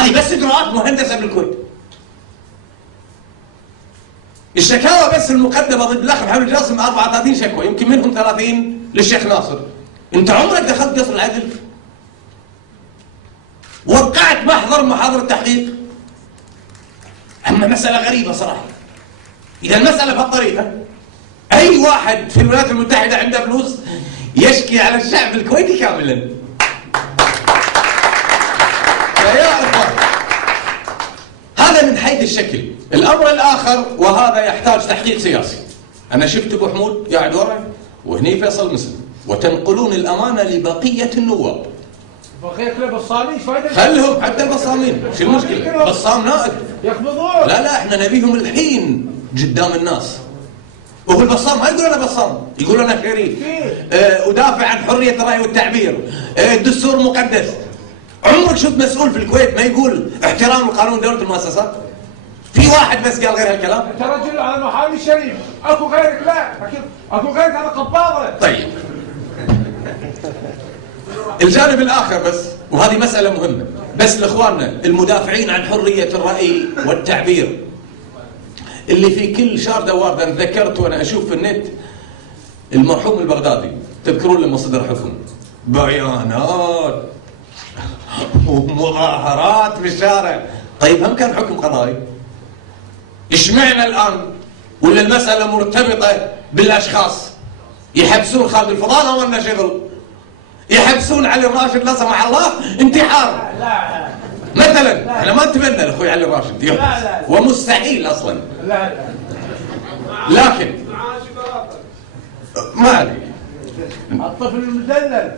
هذه بس اجراءات مهندسه بالكويت. الشكاوى بس المقدمه ضد الاخ محمد الجاسم 34 شكوى، يمكن منهم 30 للشيخ ناصر. انت عمرك دخلت قصر العدل؟ وقعت محضر محاضر التحقيق؟ اما مساله غريبه صراحه. اذا المساله بهالطريقه، اي واحد في الولايات المتحده عنده فلوس يشكي على الشعب الكويتي كاملا. فيا اخوان، هذا من حيث الشكل. الامر الاخر وهذا يحتاج تحقيق سياسي. انا شفت ابو حمود قاعد ورا وهني فيصل مسلم، وتنقلون الامانه لبقيه النواب. بقيه البصامين فايده؟ خلهم حتى البصامين، شو المشكله؟ بصام نائب يقبضون. لا احنا نبيهم الحين قدام الناس. وهو البصام ما يقول انا بصام، يقول انا شريف. ادافع عن حريه الراي والتعبير، الدستور مقدس. عمرك شفت مسؤول في الكويت ما يقول احترام القانون دولة المؤسسات؟ في واحد بس قال غير هالكلام؟ انت رجل على محامي شريف، اكو غيرك؟ لا، اكو غيرك على قباضه. طيب. الجانب الاخر بس، وهذه مسألة مهمة، بس لاخواننا المدافعين عن حرية الرأي والتعبير اللي في كل شاردة واردة. انا تذكرت وانا اشوف في النت المرحوم البغدادي، تذكرون لما صدر حكم، بيانات ومظاهرات في الشارع. طيب هم كان حكم قضائي. اشمعنا الان ولا المسألة مرتبطة بالاشخاص؟ يحبسون خالد الفضالة ولا شغل؟ يحبسون علي الراشد لا سمح الله انتحار لا مثلا. احنا ما نتمنى لاخوي علي الراشد لا ومستحيل اصلا. لا لكن ما علي. الطفل المدلل.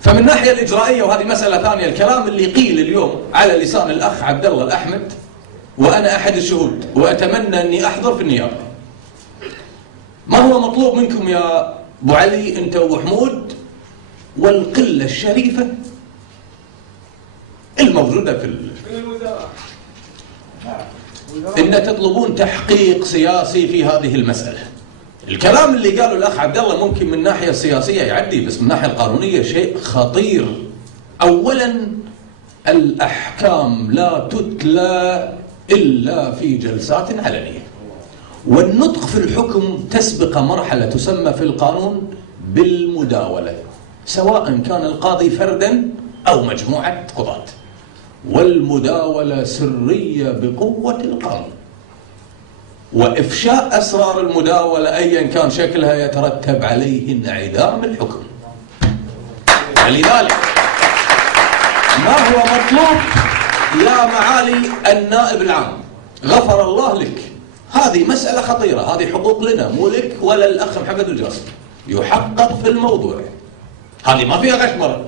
فمن الناحيه الاجرائيه، وهذه مساله ثانيه، الكلام اللي قيل اليوم على لسان الاخ عبد الله الاحمد، وانا احد الشهود واتمنى اني احضر في النيابه. ما هو مطلوب منكم يا ابو علي انت وابو حمود والقله الشريفه الموجوده في ان تطلبون تحقيق سياسي في هذه المساله. الكلام اللي قاله الاخ عبد الله ممكن من الناحيه السياسيه يعدي، بس من الناحيه القانونيه شيء خطير. اولا الاحكام لا تتلى الا في جلسات علنيه، والنطق في الحكم تسبق مرحله تسمى في القانون بالمداوله، سواء كان القاضي فردا او مجموعه قضاة. والمداوله سريه بقوه القانون، وإفشاء أسرار المداولة أيا كان شكلها يترتب عليه انعدام الحكم. ولذلك ما هو مطلوب يا معالي النائب العام، غفر الله لك، هذه مسألة خطيرة، هذه حقوق لنا مو لك ولا الأخ محمد الجاسم. يحقق في الموضوع، هذه ما فيها غشمرة.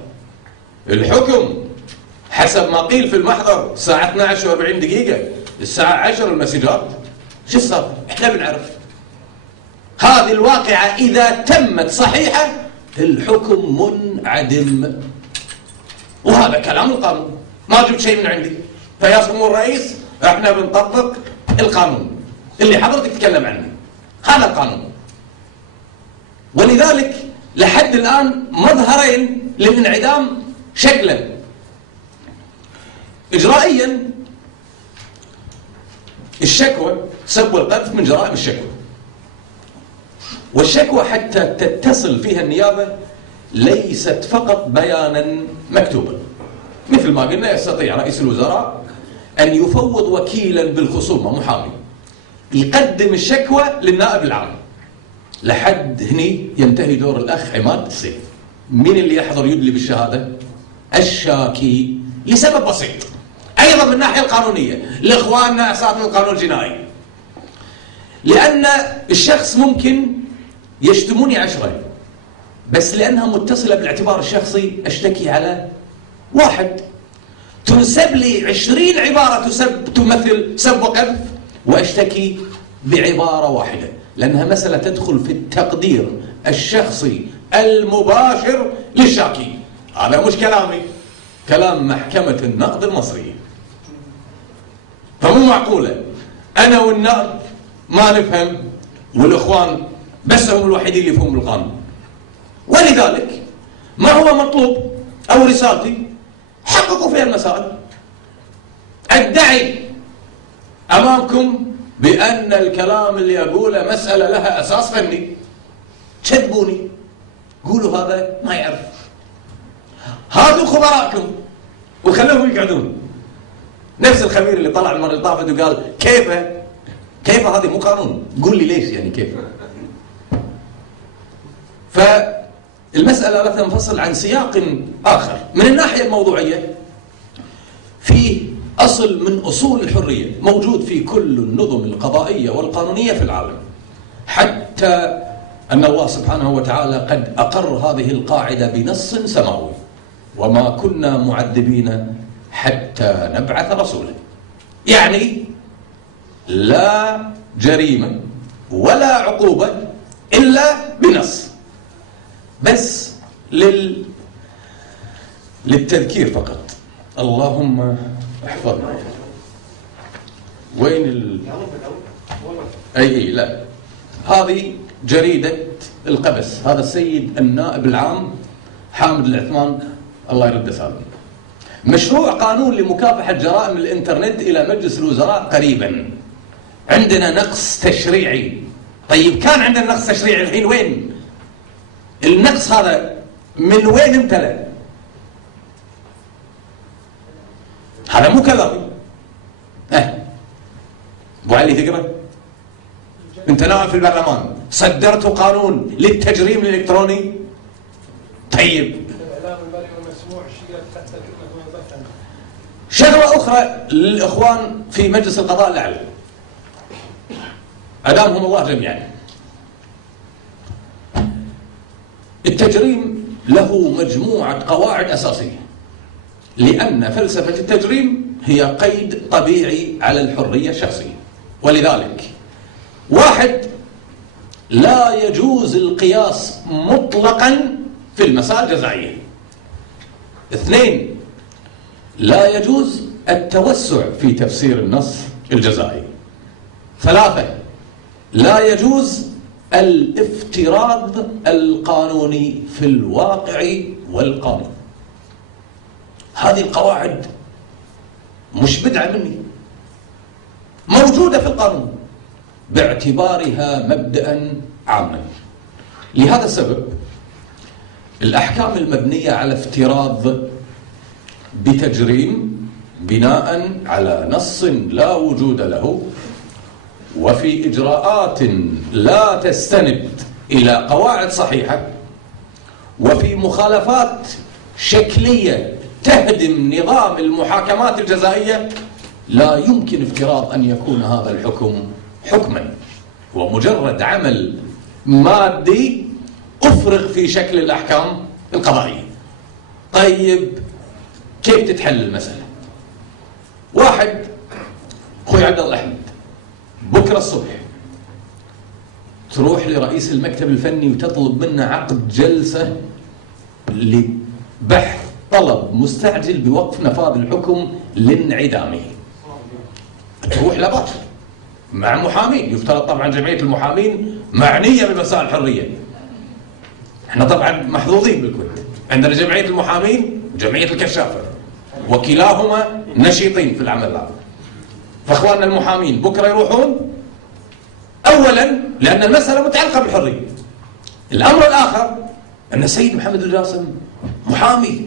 الحكم حسب ما قيل في المحضر الساعة 12 و40 دقيقة، الساعة 10 المسجات. شو صار؟ احنا بنعرف. هذه الواقعة إذا تمت صحيحة الحكم منعدم، وهذا كلام القانون، ما جبت شيء من عندي. فيا سمو الرئيس احنا بنطبق القانون اللي حضرتك تتكلم عنه، هذا القانون. ولذلك لحد الآن مظهرين للانعدام شكلا. إجرائيا الشكوى سب والقذف من جرائم الشكوى، والشكوى حتى تتصل فيها النيابة ليست فقط بيانا مكتوبا، مثل ما قلنا يستطيع رئيس الوزراء أن يفوض وكيلا بالخصومة محامي يقدم الشكوى للنائب العام. لحد هني ينتهي دور الأخ عماد السيف. من اللي يحضر يدلي بالشهادة؟ الشاكي، لسبب بسيط أيضا من الناحية القانونية لإخواننا أساتذة القانون الجنائي. لأن الشخص ممكن يشتموني 10، بس لأنها متصلة بالاعتبار الشخصي أشتكي على واحد. تنسب لي 20 عبارة تمثل سب وقذف، وأشتكي بعبارة واحدة، لأنها مسألة تدخل في التقدير الشخصي المباشر للشاكي. هذا مش كلامي، كلام محكمة النقد المصرية. فمو معقولة أنا والنائب ما نفهم والإخوان بس هم الوحيدين اللي يفهموا القانون. ولذلك ما هو مطلوب أو رسالتي حققوا فيها المسائل. أدعي أمامكم بأن الكلام اللي أقوله مسألة لها أساس فني، كذبوني، قولوا هذا ما يعرف، هاتوا خبراءكم وخلوهم يقعدون. نفس الخبير اللي طلع المرة اللي طافت وقال كيف هذه مو قانون، قول لي ليش يعني كيف. فالمسألة لا تنفصل عن سياق آخر. من الناحية الموضوعية فيه أصل من أصول الحرية موجود في كل النظم القضائية والقانونية في العالم، حتى أن الله سبحانه وتعالى قد أقر هذه القاعدة بنص سماوي: وما كنا معذبين حتى نبعث رسولا. يعني لا جريمة ولا عقوبة إلا بنص. بس للتذكير فقط، اللهم احفظنا. وين أي لا، هذه جريدة القبس، هذا السيد النائب العام حامد العثمان الله يرد سالم. مشروع قانون لمكافحة جرائم الإنترنت إلى مجلس الوزراء قريبا. عندنا نقص تشريعي. طيب كان عندنا نقص تشريعي، الحين وين النقص هذا؟ من وين امتلأ؟ هذا مو كلامي. ابو علي تقرا؟ انت نائب في البرلمان، صدرت قانون للتجريم الالكتروني. طيب شغله اخرى للاخوان في مجلس القضاء الاعلى، ادامهم الله جميعا. التجريم له مجموعه قواعد اساسيه، لان فلسفه التجريم هي قيد طبيعي على الحريه الشخصيه. ولذلك: واحد، لا يجوز القياس مطلقا في المسائل الجزائيه. اثنين، لا يجوز التوسع في تفسير النص الجزائي. ثلاثة، لا يجوز الافتراض القانوني في الواقع والقانون. هذه القواعد مش بدعة مني، موجودة في القانون باعتبارها مبدأ عاما. لهذا السبب الأحكام المبنية على افتراض بتجريم بناء على نص لا وجود له، وفي إجراءات لا تستند إلى قواعد صحيحة، وفي مخالفات شكلية تهدم نظام المحاكمات الجزائية، لا يمكن افتراض أن يكون هذا الحكم حكما، ومجرد عمل مادي أفرغ في شكل الأحكام القضائية. طيب كيف تتحل المسألة؟ واحد، أخوي عبد الله أحمد، بكرة الصبح تروح لرئيس المكتب الفني وتطلب منه عقد جلسة لبحث طلب مستعجل بوقف نفاذ الحكم لانعدامه. تروح لباكر مع محامين، يفترض طبعا جمعية المحامين معنية بمسائل الحرية. احنا طبعا محظوظين بالكويت، عندنا جمعية المحامين وجمعية الكشافة، وكلاهما نشيطين في العمل هذا. فاخواننا المحامين بكره يروحون، اولا لان المسألة متعلقة بالحرية. الامر الاخر ان السيد محمد الجاسم محامي